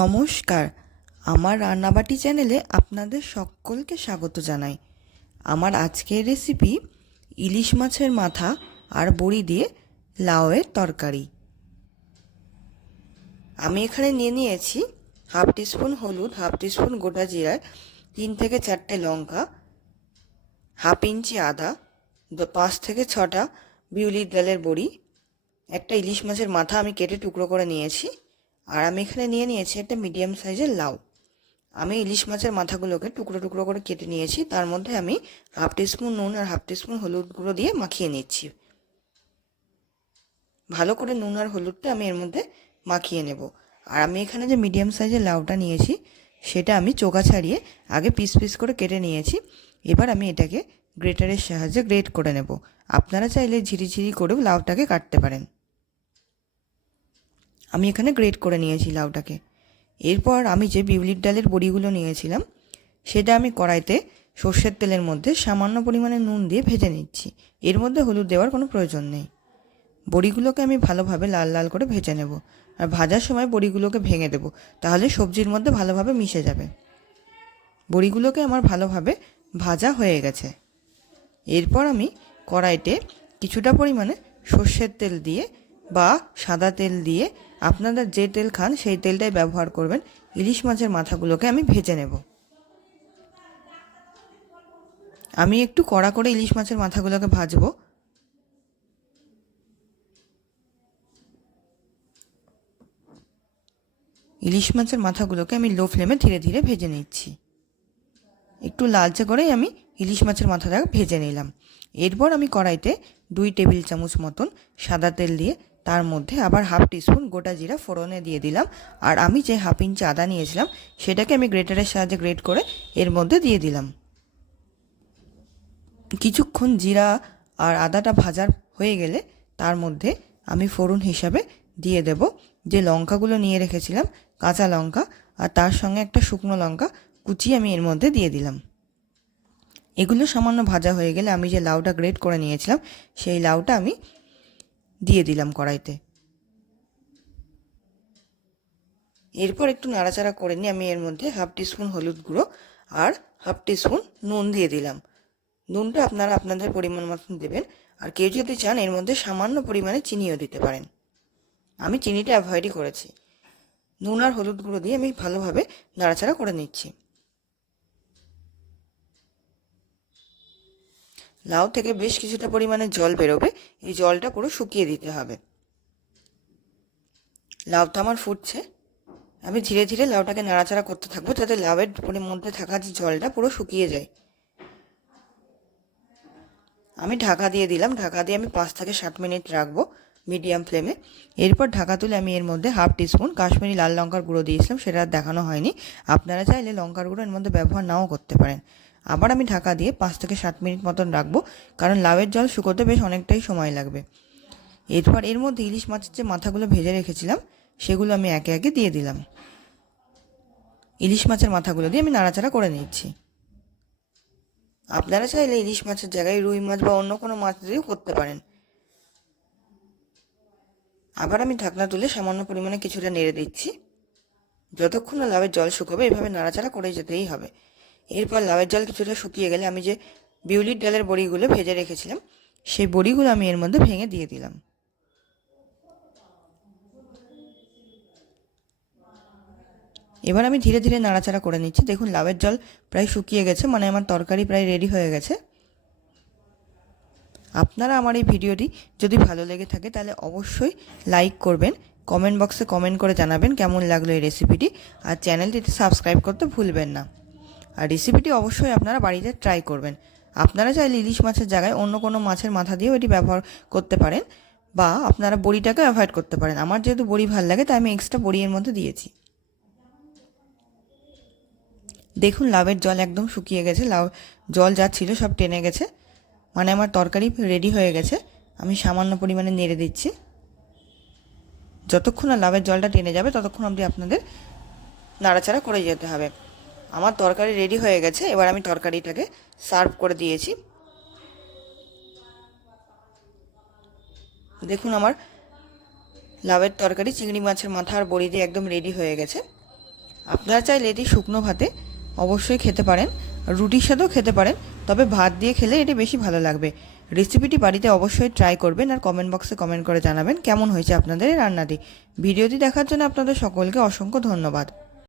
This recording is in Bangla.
নমস্কার, আমার রান্নাবাটি চ্যানেলে আপনাদের সকলকে স্বাগত জানাই। আমার আজকের রেসিপি ইলিশ মাছের মাথা আর বড়ি দিয়ে লাউয়ের তরকারি। আমি এখানে নিয়ে নিয়েছি হাফ টিস্পুন হলুদ, হাফ টিস্পুন গোটা জিরার, 3 থেকে 4টে লঙ্কা, হাফ ইঞ্চি আদা, 5 থেকে 6টা বিউলির ডালের বড়ি, একটা ইলিশ মাছের মাথা আমি কেটে টুকরো করে নিয়েছি, আর আমি এখানে নিয়ে নিয়েছি একটা মিডিয়াম সাইজের লাউ। আমি ইলিশ মাছের মাথাগুলোকে টুকরো টুকরো করে কেটে নিয়েছি, তার মধ্যে আমি হাফ টিস্পুন নুন আর হাফ টিস্পুন হলুদ গুঁড়ো দিয়ে মাখিয়ে নিচ্ছি। ভালো করে নুন আর হলুদটা আমি এর মধ্যে মাখিয়ে নেব। আর আমি এখানে যে মিডিয়াম সাইজের লাউটা নিয়েছি সেটা আমি চোখা ছাড়িয়ে আগে পিস পিস করে কেটে নিয়েছি। এবার আমি এটাকে গ্রেটারের সাহায্যে গ্রেট করে নেব। আপনারা চাইলে ঝিরিঝিরি করেও লাউটাকে কাটতে পারেন। আমি এখানে গ্রেট করে নিয়েছি লাউটাকে। এরপর আমি যে বিউলির ডালের বড়িগুলো নিয়েছিলাম সেটা আমি কড়াইতে সর্ষের তেলের মধ্যে সামান্য পরিমাণে নুন দিয়ে ভেজে নিচ্ছি। এর মধ্যে হলুদ দেওয়ার কোনো প্রয়োজন নেই। বড়িগুলোকে আমি ভালোভাবে লাল লাল করে ভেজে নেব, আর ভাজার সময় বড়িগুলোকে ভেঙে দেব, তাহলে সবজির মধ্যে ভালোভাবে মিশে যাবে। বড়িগুলোকে আমার ভালোভাবে ভাজা হয়ে গেছে। এরপর আমি কড়াইতে কিছুটা পরিমাণে সর্ষের তেল দিয়ে বা সাদা তেল দিয়ে, আপনারা যে তেল খান সেই তেলটাই ব্যবহার করবেন, ইলিশ মাছের মাথাগুলোকে আমি ভেজে নেব। আমি একটু কড়া করে ইলিশ মাছের মাথাগুলোকে ভাজবো। ইলিশ মাছের মাথাগুলোকে আমি লো ফ্লেমে ধীরে ধীরে ভেজে নিচ্ছি। একটু লালচে করেই আমি ইলিশ মাছের মাথাটা ভেজে নিলাম। এরপর আমি কড়াইতে 2 টেবিল চামচ মতন সাদা তেল দিয়ে তার মধ্যে আবার হাফ টিস্পুন গোটা জিরা ফোড়নে দিয়ে দিলাম। আর আমি যে হাফ ইঞ্চি আদা নিয়েছিলাম সেটাকে আমি গ্রেটারের সাহায্যে গ্রেট করে এর মধ্যে দিয়ে দিলাম। কিছুক্ষণ জিরা আর আদাটা ভাজার হয়ে গেলে তার মধ্যে আমি ফোড়ন হিসাবে দিয়ে দেব যে লঙ্কাগুলো নিয়ে রেখেছিলাম, কাঁচা লঙ্কা, আর তার সঙ্গে একটা শুকনো লঙ্কা কুচি আমি এর মধ্যে দিয়ে দিলাম। এগুলো সামান্য ভাজা হয়ে গেলে আমি যে লাউটা গ্রেট করে নিয়েছিলাম সেই লাউটা আমি দিয়ে দিলাম কড়াইতে। এরপর একটু নাড়াচাড়া করে নিয়ে আমি এর মধ্যে হাফ টিস্পুন হলুদ গুঁড়ো আর হাফ টিস্পুন নুন দিয়ে দিলাম। নুনটা আপনারা আপনাদের পরিমাণ মতন দেবেন, আর কেউ যদি চান এর মধ্যে সামান্য পরিমাণে চিনিও দিতে পারেন। আমি চিনিটা অ্যাভয়েডই করেছি। নুন আর হলুদ গুঁড়ো দিয়ে আমি ভালোভাবে নাড়াচাড়া করে নিচ্ছি। লাউ থেকে বেশ কিছুটা পরিমাণে জল বেরোবে, এই জলটা পুরো শুকিয়ে দিতে হবে। লাউটা আমার ফুটছে, আমি ধীরে ধীরে লাউটাকে নাড়াচাড়া করতে থাকবো যাতে লাউয়ের মধ্যে থাকা যে জলটা পুরো শুকিয়ে যায়। আমি ঢাকা দিয়ে দিলাম। ঢাকা দিয়ে আমি 5 থেকে 7 মিনিট রাখবো মিডিয়াম ফ্লেমে। এরপর ঢাকা তুলে আমি এর মধ্যে হাফ টিস্পুন কাশ্মীরি লাল লঙ্কার গুঁড়ো দিয়েছিলাম, সেটা আর দেখানো হয়নি। আপনারা চাইলে লঙ্কার গুঁড়ো এর মধ্যে ব্যবহার নাও করতে পারেন। আবার আমি ঢাকা দিয়ে 5 থেকে 7 মিনিট মতন রাখবো, কারণ লাউয়ের জল শুকোতে বেশ অনেকটাই সময় লাগবে। এরপর এর মধ্যে ইলিশ মাছের যে মাথাগুলো ভেজে রেখেছিলাম সেগুলো আমি একে একে দিয়ে দিলাম। ইলিশ মাছের মাথাগুলো দিয়ে আমি নাড়াচাড়া করে নিচ্ছি। আপনারা চাইলে ইলিশ মাছের জায়গায় রুই মাছ বা অন্য কোনো মাছ দিয়েও করতে পারেন। আবার আমি ঢাকনা তুলে সামান্য পরিমাণে কিছুটা নেড়ে দিচ্ছি। যতক্ষণ না লাউয়ের জল শুকোবে এভাবে নাড়াচাড়া করে যেতেই হবে। এরপর লাউয়ের জল কিছুটা শুকিয়ে গেলে আমি যে বিউলির ডালের বড়িগুলো ভেজে রেখেছিলাম সেই বড়িগুলো আমি এর মধ্যে ভেঙে দিয়ে দিলাম। এবার আমি ধীরে ধীরে নাড়াচাড়া করে নিচ্ছি। দেখুন লাউয়ের জল প্রায় শুকিয়ে গেছে, মানে আমার তরকারি প্রায় রেডি হয়ে গেছে। আপনারা আমার এই ভিডিওটি যদি ভালো লেগে থাকে তাহলে অবশ্যই লাইক করবেন, কমেন্ট বক্সে কমেন্ট করে জানাবেন কেমন লাগলো এই রেসিপিটি, আর চ্যানেলটিতে সাবস্ক্রাইব করতে ভুলবেন না। আর রেসিপিটি অবশ্যই আপনারা বাড়িতে ট্রাই করবেন। আপনারা চাইলে ইলিশ মাছের জায়গায় অন্য কোনো মাছের মাথা দিয়েও এটি ব্যবহার করতে পারেন, বা আপনারা বড়িটাকে অ্যাভয়েড করতে পারেন। আমার যেহেতু বড়ি ভালো লাগে তাই আমি এক্সট্রা বড়ি এর মধ্যে দিয়েছি। দেখুন লাউয়ের জল একদম শুকিয়ে গেছে, লাউ জল যা ছিল সব টেনে গেছে, মানে আমার তরকারি রেডি হয়ে গেছে। আমি সামান্য পরিমাণে নেড়ে দিচ্ছি। যতক্ষণ না লাউয়ের জলটা টেনে যাবে ততক্ষণ অবধি আপনাদের নাড়াচাড়া করে যেতে হবে। আমার তরকারি রেডি হয়ে গেছে। এবার আমি তরকারিটাকে সার্ভ করে দিয়েছি। দেখুন আমার লাউয়ের তরকারি চিংড়ি মাছের মাথা আর বড়ি দিয়ে একদম রেডি হয়ে গেছে। আপনারা চাইলে এটি শুকনো ভাতে অবশ্যই খেতে পারেন, রুটির সাথেও খেতে পারেন, তবে ভাত দিয়ে খেলে এটি বেশি ভালো লাগবে। রেসিপিটি বাড়িতে অবশ্যই ট্রাই করবেন আর কমেন্ট বক্সে কমেন্ট করে জানাবেন কেমন হয়েছে আপনাদের এই রান্নাটি। ভিডিওটি দেখার জন্য আপনাদের সকলকে অসংখ্য ধন্যবাদ।